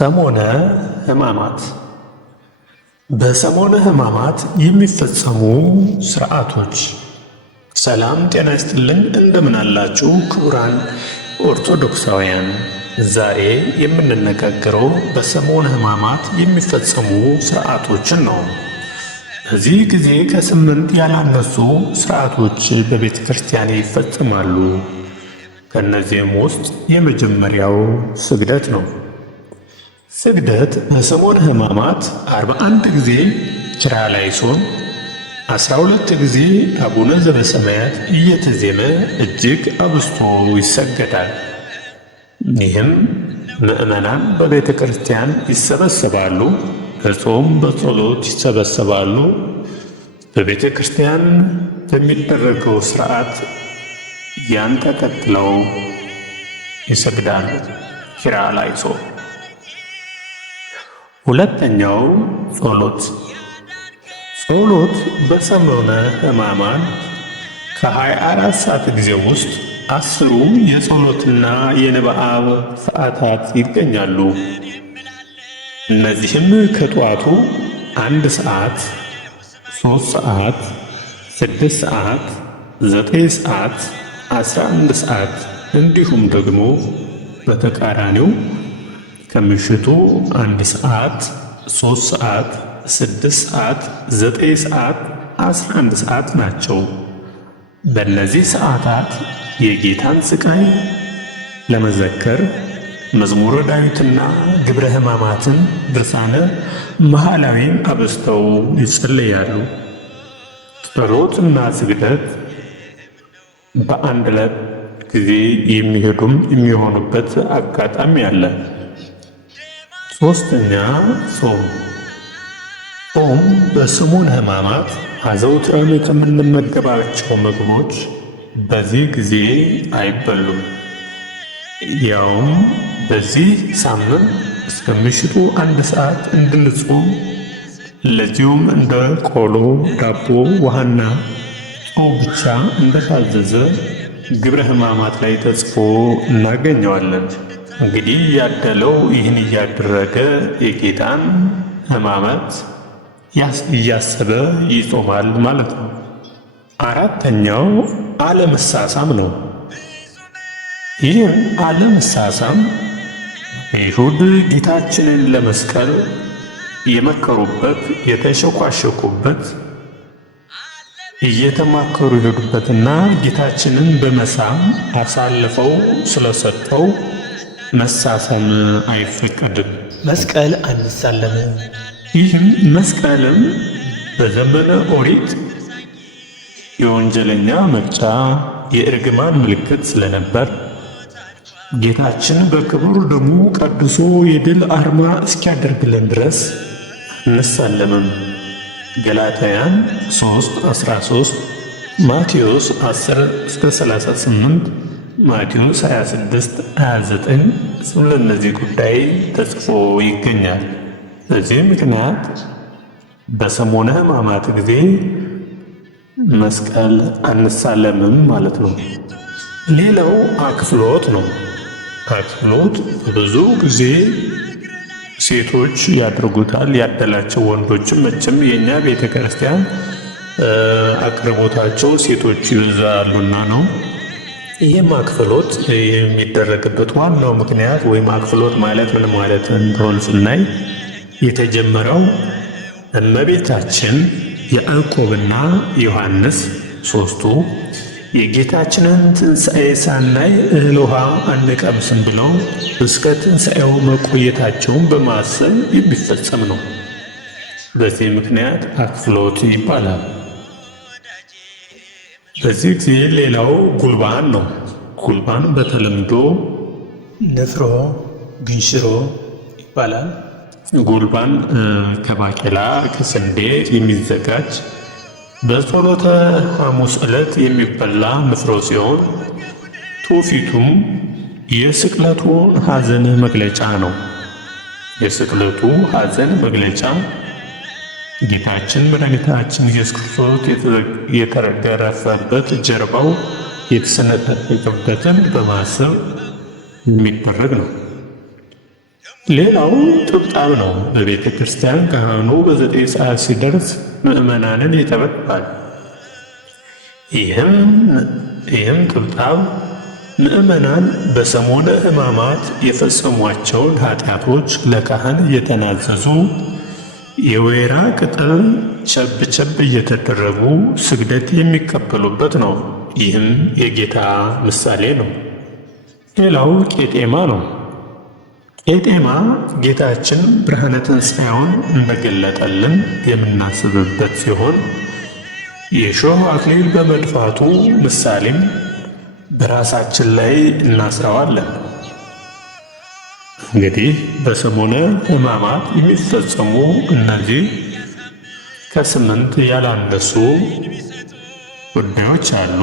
ሰሞነ ሕማማት በሰሞነ ሕማማት የሚፈጸሙ ሥርዓቶች። ሰላም ጤና ይስጥልን። እንደምን አላችሁ ክቡራን ኦርቶዶክሳውያን? ዛሬ የምንነጋገረው በሰሞነ ሕማማት የሚፈጸሙ ሥርዓቶችን ነው። በዚህ ጊዜ ከ8 ያላነሱ ሥርዓቶች በቤተ ክርስቲያን ይፈጸማሉ። ከእነዚህም ውስጥ የመጀመሪያው ስግደት ነው። ስግደት በሰሞነ ሕማማት 41 ጊዜ ኪርያላይሶን፣ 12 ጊዜ አቡነ ዘበሰማያት እየተዜመ እጅግ አብዝቶ ይሰገዳል። ይህም ምዕመናን በቤተ ክርስቲያን ይሰበሰባሉ፣ በጾም በጸሎት ይሰበሰባሉ። በቤተ ክርስቲያን በሚደረገው ሥርዓት ያን ተከትለው ይሰግዳሉ። ኪርያላይሶን። ሁለተኛው ጸሎት። ጸሎት በሰሞነ ሕማማት ከ24 ሰዓት ጊዜ ውስጥ 10ሩ የጸሎትና የንባብ ሰዓታት ይገኛሉ። እነዚህም ከጠዋቱ 1 ሰዓት፣ 3 ሰዓት፣ 6 ሰዓት፣ 9 ሰዓት፣ 11 ሰዓት እንዲሁም ደግሞ በተቃራኒው ከምሽቱ 1 ሰዓት፣ 3 ሰዓት፣ 6 ሰዓት፣ 9 ሰዓት፣ 11 ሰዓት ናቸው። በእነዚህ ሰዓታት የጌታን ሥቃይ ለመዘከር መዝሙረ ዳዊትና ግብረ ሕማማትን ድርሳነ መኃልይን አበዝተው ይጸልያሉ። ጸሎትና ስግደት በአንድ ዕለት ጊዜ የሚሄዱም የሚሆኑበት አጋጣሚ አለ። ሦስተኛ ጾም። ጾም በሰሞነ ሕማማት አዘውትረን ከምንመገባቸው ምግቦች በዚህ ጊዜ አይበሉም። ያውም በዚህ ሳምንት እስከ ምሽቱ 1 ሰዓት እንድንጾም፣ ለዚሁም እንደ ቆሎ፣ ዳቦ፣ ውሃና ጨው ብቻ እንደታዘዘ ግብረ ሕማማት ላይ ተጽፎ እናገኘዋለን። እንግዲህ ያደለው ይህን እያደረገ የጌታን ሕማማት እያሰበ ይጾማል ማለት ነው። አራተኛው አለመሳሳም ነው። ይህም አለመሳሳም አይሁድ ጌታችንን ለመስቀል የመከሩበት፣ የተሸኳሸኩበት፣ እየተማከሩ የሄዱበትና ጌታችንን በመሳም አሳልፈው ስለሰጠው መሳሳም አይፈቀድም። መስቀል አንሳለምም። ይህም መስቀልም በዘመነ ኦሪት የወንጀለኛ መቅጫ፣ የእርግማን ምልክት ስለነበር ጌታችን በክቡር ደሙ ቀድሶ የድል አርማ እስኪያደርግልን ድረስ አንሳለምም። ገላትያን 3:13፣ ማቴዎስ 10-38፣ ማቴዎስ 26:29 ስለነዚህ ጉዳይ ተጽፎ ይገኛል። በዚህ ምክንያት በሰሞነ ሕማማት ጊዜ መስቀል አንሳለምም ማለት ነው። ሌላው አክፍሎት ነው። አክፍሎት ብዙ ጊዜ ሴቶች ያድርጉታል። ያደላቸው ወንዶችም መቼም የኛ ቤተ ክርስቲያን አቅርቦታቸው ሴቶች ይበዛሉና ነው። ይህም አክፍሎት የሚደረግበት ዋናው ምክንያት ወይም አክፍሎት ማለት ምን ማለት እንደሆነ ስናይ የተጀመረው እመቤታችን ያዕቆብና ዮሐንስ ሦስቱ የጌታችንን ትንሣኤ ሳናይ እህል ውሃ አንቀምስም ብለው እስከ ትንሣኤው መቆየታቸውን በማሰብ የሚፈጸም ነው። በዚህ ምክንያት አክፍሎት ይባላል። በዚህ ጊዜ ሌላው ጉልባን ነው። ጉልባን በተለምዶ ንፍሮ፣ ግንሽሮ ይባላል። ጉልባን ከባቄላ ከስንዴ የሚዘጋጅ በጸሎተ ሐሙስ ዕለት የሚበላ ንፍሮ ሲሆን ትውፊቱም የስቅለቱ ሐዘን መግለጫ ነው። የስቅለቱ ሐዘን መግለጫ ጌታችን መድኃኒታችን ኢየሱስ ክርስቶስ የተገረፈበት ጀርባው የተሰነጠቀበትን በማሰብ የሚደረግ ነው። ሌላው ጥብጣብ ነው። በቤተ ክርስቲያን ካህኑ በ9 ሰዓት ሲደርስ ምዕመናንን ይጠበጥባል። ይህም ጥብጣብ ምዕመናን በሰሞነ ሕማማት የፈጸሟቸውን ኃጢአቶች ለካህን እየተናዘዙ የወይራ ቅጠል ቸብ ቸብ እየተደረጉ ስግደት የሚቀበሉበት ነው። ይህም የጌታ ምሳሌ ነው። ሌላው ቄጤማ ነው። ቄጤማ ጌታችን ብርሃነ ትንሣኤውን እንደገለጠልን የምናስብበት ሲሆን የእሾህ አክሊል በመድፋቱ ምሳሌም በራሳችን ላይ እናስረዋለን። እንግዲህ በሰሞነ ሕማማት የሚፈጸሙ እነዚህ ከ8 ያላነሱ ጉዳዮች አሉ።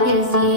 ጊዜ